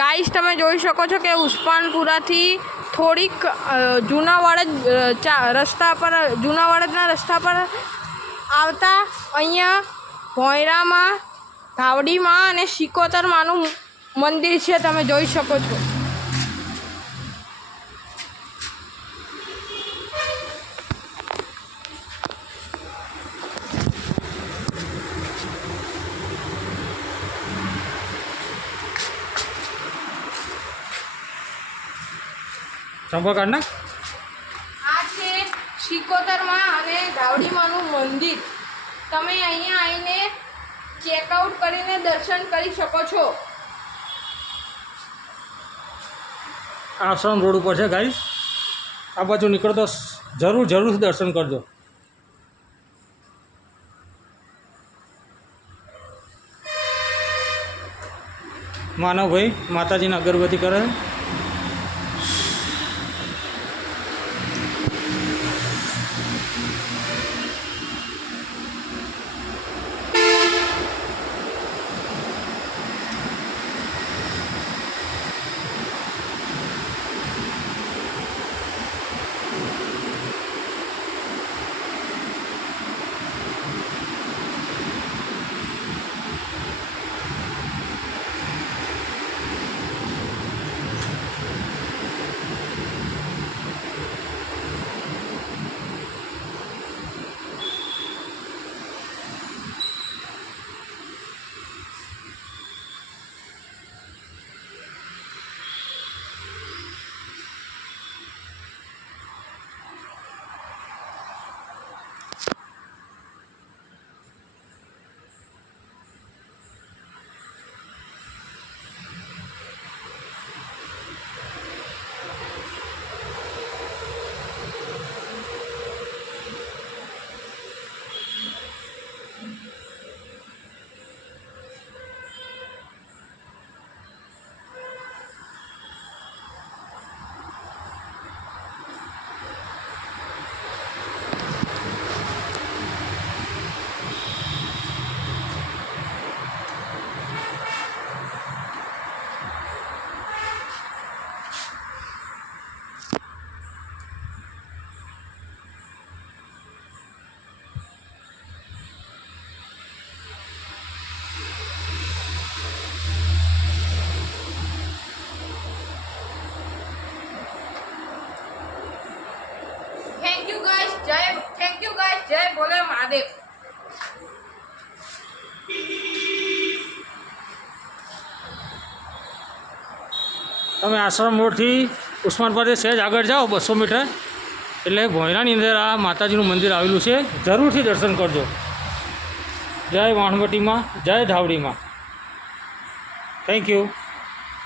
Guys તમે જોઈ શકો છો કે ઉસ્માનપુરાથી થોડીક જૂનાવાડ રસ્તા પર આવતા અહીંયા ભોંયરામાં ધાવડીમાં અને સિકોતરમાંનું મંદિર છે, તમે જોઈ શકો છો. સંપર્ક કાઢના આ છે સિકોતરમાં અને ધાવડીમાંનું મંદિર. તમે અહીંયા આવીને ચેકઆઉટ કરીને દર્શન કરી શકો છો. આશ્રમ રોડ ઉપર છે ગાઈસ. આ બાજુ નીકળો તો જરૂરથી દર્શન કરજો. માનવભાઈ માતાજીને અગરબત્તી કરે. Thank you guys. જય ભોલે મહાદેવ. તમે આશ્રમ રોડથી ઉસ્માનપુરાથી સહેજ આગળ જાઓ 200 મીટર એટલે ભોંયરાની અંદર આ માતાજીનું મંદિર આવેલું છે. જરૂરથી દર્શન કરજો. જય વાણવટીમાં, જય ધાવડીમાં. Thank you.